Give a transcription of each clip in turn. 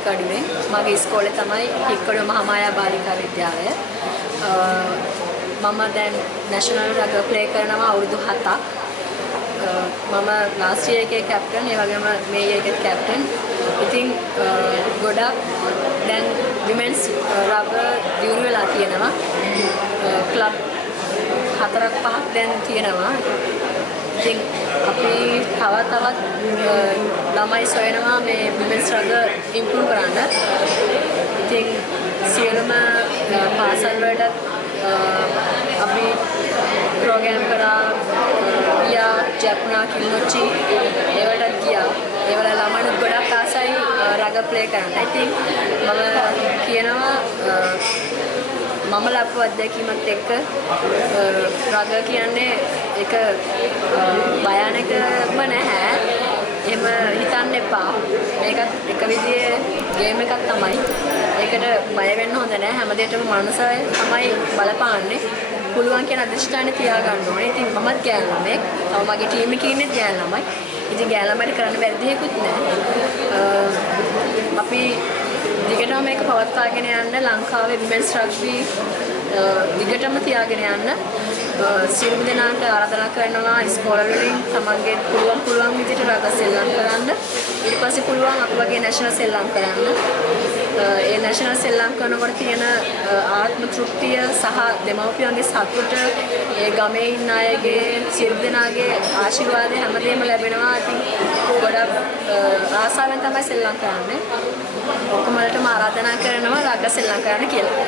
හික්කඩුවෙන්. මගේ ඉස්කෝලේ තමයි හික්කඩුව මහාමායා බාලිකා විද්‍යාලය. මම දැන් නැෂනල් රගබි ප්ලේ කරනවා අවුරුදු 7ක්. මම ලාස්ට් ඉයර් එකේ කැප්ටන්, ඒ වගේම මේ ඉයර් එකේ කැප්ටන්. ඉතින් ගොඩක් දැන් විමෙන්ස් රගබි දියුණු වෙලා තියෙනවා. ක්ලබ් 4ක් 5ක් දැන් තියෙනවා. ඉතින් අපි තවත් ළමයි සොයනවා මේ විමෙන්ස් රගබි ඉම්ප්‍රූව් කරන්න. ඉතින් සියලුම පාසල් වලට අපි ප්‍රෝග්‍රෑම් කරා ගියා, ජප්නා කිල්මොච්චි ඒවලට ගියා. ඒවල ළමයිනුත් ගොඩක් ආසයි රගබි ප්ලේ කරන්න. ඉතින් මම කියනවා මම ලැබපු අත්දැකීමත් එක්ක රගබි කියන්නේ එක භයානකම නැහැ. එහෙම හිතන්න එපා. මේකත් එක විදිහේ ගේම් එකක් තමයි. ඒකට බය වෙන්න හොඳ නැහැ. හැමදේටම මනසයි තමයි බලපාන්නේ. පුළුවන් කියන අදිෂ්ඨානෙ තියාගන්න ඕනේ. ඉතින් මමත් ගෑනු ළමෙක්. තව මගේ ටීම් එකේ ඉන්නේ ගෑනු ළමයි. ඉතින් ගෑනු ළමයිට කරන්න බැරි දෙයක්වත් නැහැ. අපි දිගටම මේක පවත්වාගෙන යන්න ලංකාවේ විමෙන්ස් රග්බි දිගටම තියාගෙන යන්න සියලුම දෙනාට ආරාධනා කරනවා ඉස්කෝල වලින් තමන්ගේ පුළුවන් විදිහට රගබි සෙල්ලම් කරන්න. ඊට පස්සේ පුළුවන් අපි වගේ නැෂනල් සෙල්ලම් කරන්න. ඒ නැෂනල් සෙල්ලම් කරනකොට තියෙන ආත්ම තෘප්තිය සහ දෙමව්පියන්ගේ සතුට, ඒ ගමේ ඉන්න අයගේ සියලු දෙනාගේ ආශිර්වාදය හැමදේම ලැබෙනවා. ඉතින් ගොඩක් ආසාවෙන් තමයි සෙල්ලම් කරන්නේ. ඔක්කොමලටම ආරාධනා කරනවා රගබි සෙල්ලම් කරන්න කියලා.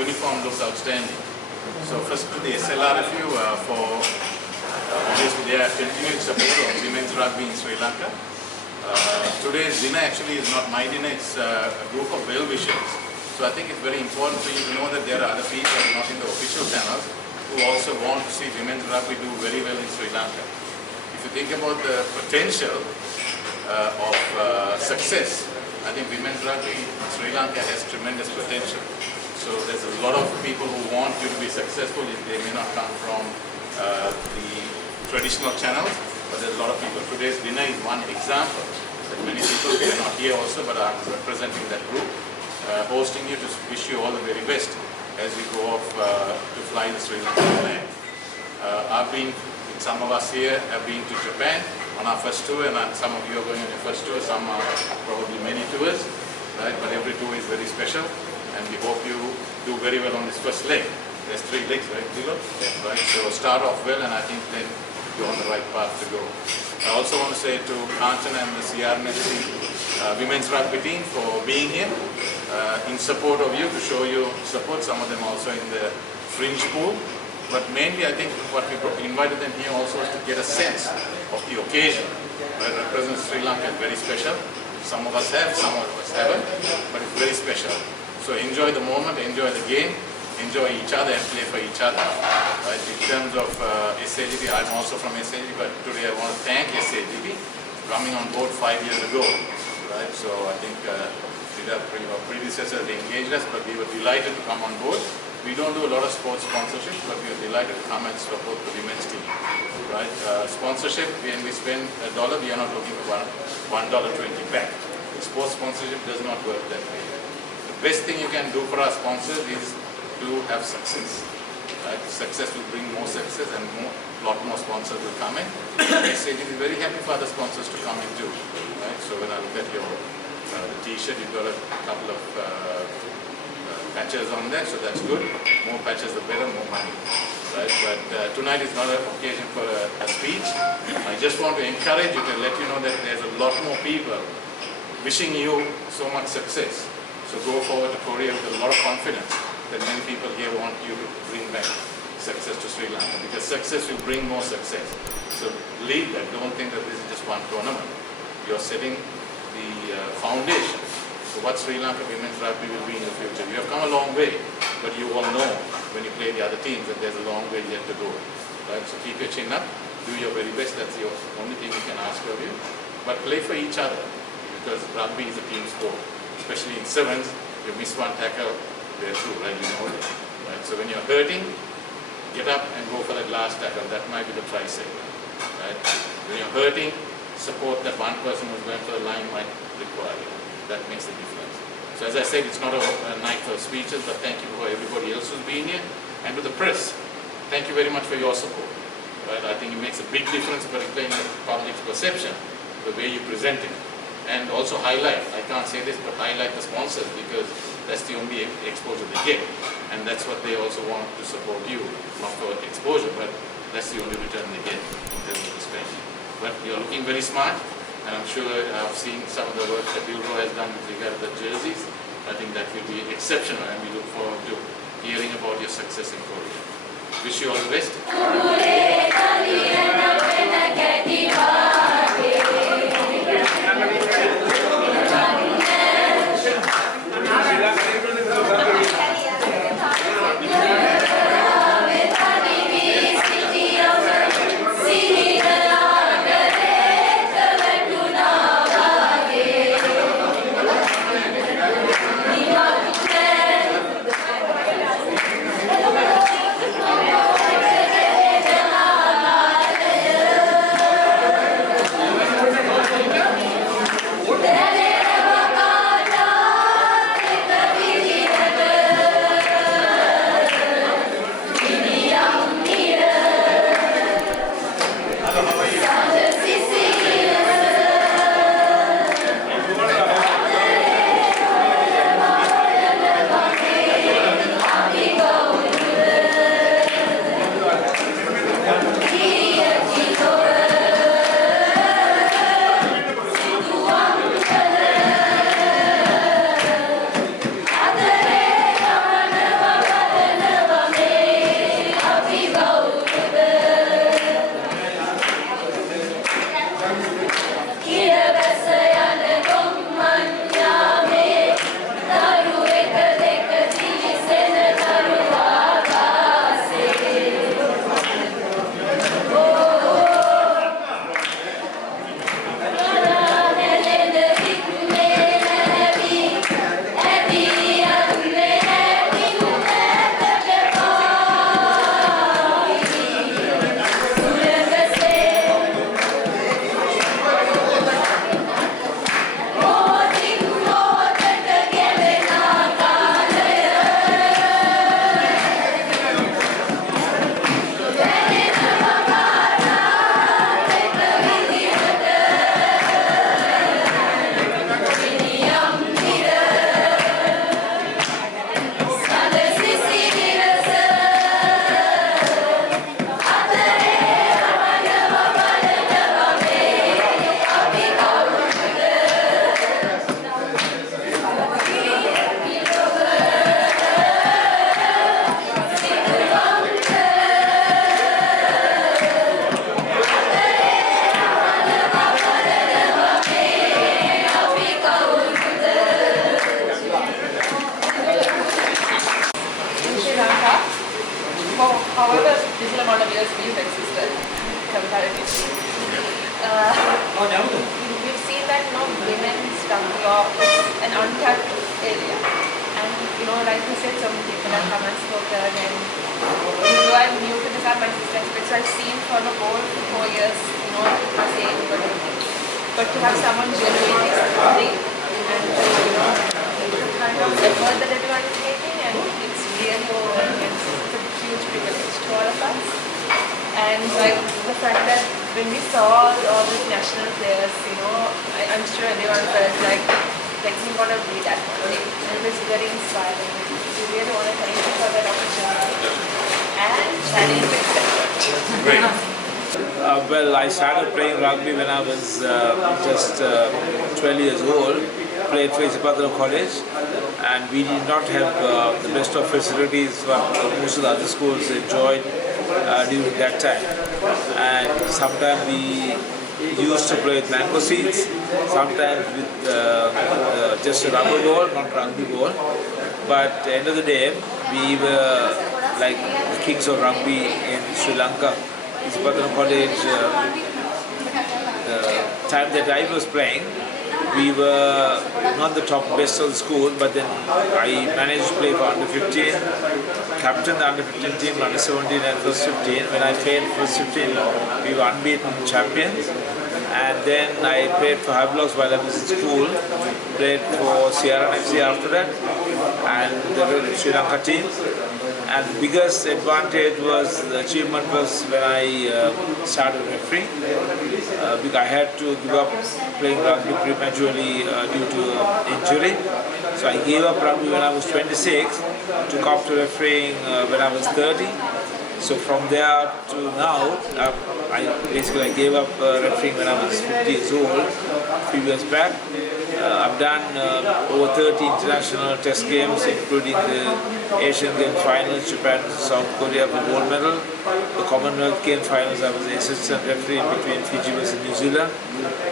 Uniform looks outstanding. So first to the SLRFU for obviously their continued support of women's rugby in Sri Lanka. Today's dinner actually is not my dinner, it's a group of well-wishers. So I think it's very important for you to know that there are other people not in the official channels who also want to see women's rugby do very well in Sri Lanka. If you think about the potential of success, I think women's rugby in Sri Lanka has tremendous potential. So there's a lot of people who want you to be successful. They may not come from the traditional channels, but there's a lot of people. Today's dinner is one example that many people, they are not here also, but I'm representing that group, hosting you to wish you all the very best as we go off to fly the Sri Lankan flag. I've been, some of us here have been to Japan on our first tour, and some of you are going on your first tour, some are probably many tours, right? But every tour is very special. And we hope you do very well on this first leg. There's 3 legs, right, Dilo? Yeah. Right. So start off well, and I think then you're on the right path to go. I also want to say to Kanchan and the CRNC women's rugby team for being here in support of you, to show you support. Some of them also in the fringe pool. But mainly, I think what we invited them here also is to get a sense of the occasion. Right? Represents Sri Lanka is very special. Some of us have, some of us haven't, but it's very special. So enjoy the moment, enjoy the game, enjoy each other and play for each other. Right? In terms of SAGB, I'm also from SAGB, but today I want to thank SAGB coming on board 5 years ago. Right? So I think our predecessors engaged us, but we were delighted to come on board. We don't do a lot of sports sponsorship, but we are delighted to come and support the women's team. Right? Sponsorship, when we spend $1, we are not looking for $1.20 back. Sports sponsorship does not work that way. The best thing you can do for our sponsors is to have success. Right? Success will bring more success and lot more sponsors will come in. SAG is very happy for other sponsors to come in too. Right? So when I look at your t-shirt, you've got a couple of patches on there, so that's good. More patches the better, more money. Right? But tonight is not an occasion for a speech. I just want to encourage you to let you know that there's a lot more people wishing you so much success. So go forward to Korea with a lot of confidence that many people here want you to bring back success to Sri Lanka, because success will bring more success. So believe that. Don't think that this is just one tournament. You're setting the foundation for what Sri Lanka Women's Rugby will be in the future. You have come a long way, but you all know when you play the other teams that there's a long way yet to go. Right? So keep your chin up, do your very best. That's the only thing we can ask of you. But play for each other, because rugby is a team sport. Especially in sevens, you miss one tackle, they're through, right? You know that. Right? So when you're hurting, get up and go for that last tackle. That might be the try saver. Right? When you're hurting, support that one person who's going for the line might require you. That makes the difference. So as I said, it's not a night for speeches, but thank you for everybody else who's been here. And to the press, thank you very much for your support. Right? I think it makes a big difference, particularly in the public's perception, the way you present it. And also highlight, I can't say this, but highlight the sponsors, because that's the only exposure they get. And that's what they also want to support you, not for exposure, but that's the only return they get in terms of the spending. But you're looking very smart, and I'm sure I've seen some of the work that Bilbo has done with regard to the jerseys. I think that will be exceptional, and we look forward to hearing about your success in Korea. Wish you all the best. come and spoken, and though I'm new to this, my sister aspect, so I've seen for the whole 4 years, people saying good things. But to have someone genuinely supporting and the kind of effort that everyone is making, and it's really overwhelming, and it's a huge privilege to all of us. And the fact that when we saw all these national players, I'm sure everyone felt like we want to be that one day. And it was very inspiring. We really want to thank you for that opportunity and challenge accepted. Great. Well, I started playing rugby when I was just 12 years old. Played for Asia College, and we did not have the best of facilities what most of the other schools enjoyed during that time. And sometimes we used to play with mango seeds, sometimes with just a rubber ball, not rugby ball. But at the end of the day, we were like the kings of rugby in Sri Lanka. Asia College, the time that I was playing, we were not the top best of the school, but then I managed to play for under 15, captain the under 15 team, under 17 and first 15. When I played first 15, we were unbeaten champions. And then I played for High Blocks while I was in school, played for CRNFC after that, and the Sri Lanka team. And the biggest advantage was, the achievement was when I started refereeing, because I had to give up playing rugby prematurely due to injury. So I gave up rugby when I was 26, took up to refereeing when I was 30. So from there to now, I gave up refereeing when I was 50 years old, a few years back. I've done over 30 international test games, including the Asian Games finals, Japan, South Korea for gold medal. The Commonwealth Games finals, I was the assistant referee between Fiji versus New Zealand.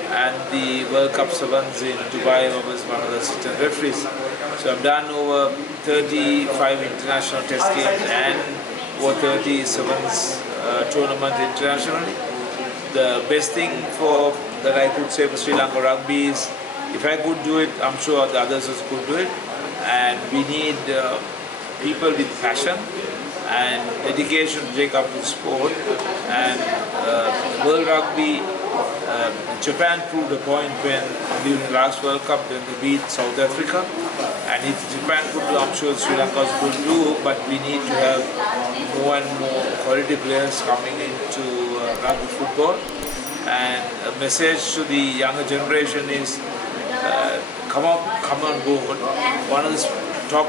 And the World Cup sevens in Dubai, I was one of the assistant referees. So I've done over 35 international test games and over 30 sevens tournaments internationally. The best thing that I could say for Sri Lanka Rugby is, if I could do it, I'm sure the others could do it. And we need people with passion and dedication to take up the sport. And World Rugby, Japan proved a point when during the last World Cup when they beat South Africa. And if Japan could do, I'm sure Sri Lanka could do, but we need to have more and more quality players coming into rugby football. And a message to the younger generation is, come on board. One of the top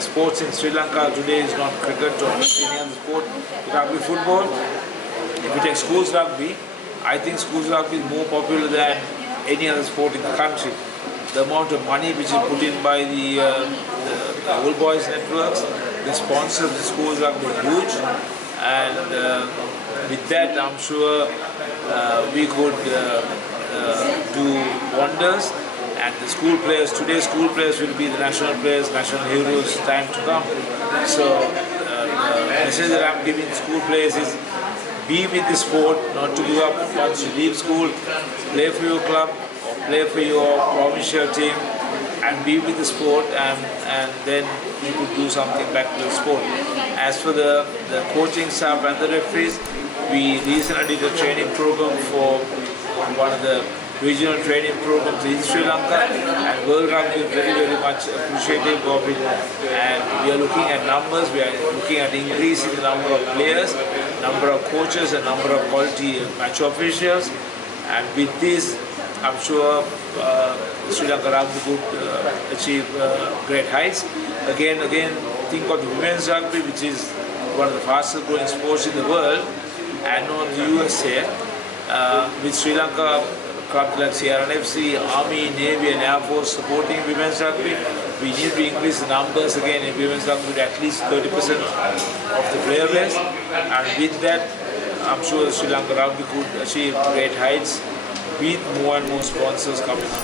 sports in Sri Lanka today is not cricket or any other sport, rugby football. If you take schools rugby, I think schools rugby is more popular than any other sport in the country. The amount of money which is put in by the old boys networks, the sponsors of the schools rugby is huge, and with that I'm sure we could do wonders. And the school players, today's school players will be the national players, national heroes, time to come. So the message that I'm giving school players is, be with the sport, not to give up once you leave school, play for your club or play for your provincial team, and be with the sport, and then you could do something back to the sport. As for the coaching staff and the referees, we recently did a training program for one of the regional training programs in Sri Lanka, and World Rugby is very, very much appreciative of it. And we are looking at numbers, we are looking at increasing the number of players, number of coaches, and number of quality match officials. And with this, I'm sure Sri Lanka Rugby could achieve great heights. Again, think of the women's rugby, which is one of the fastest growing sports in the world, and on the USA, with Sri Lanka clubs like CRNFC, Army, Navy and Air Force supporting women's rugby. We need to increase the numbers again in women's rugby to at least 30% of the player base. And with that, I'm sure Sri Lanka Rugby could achieve great heights with more and more sponsors coming on.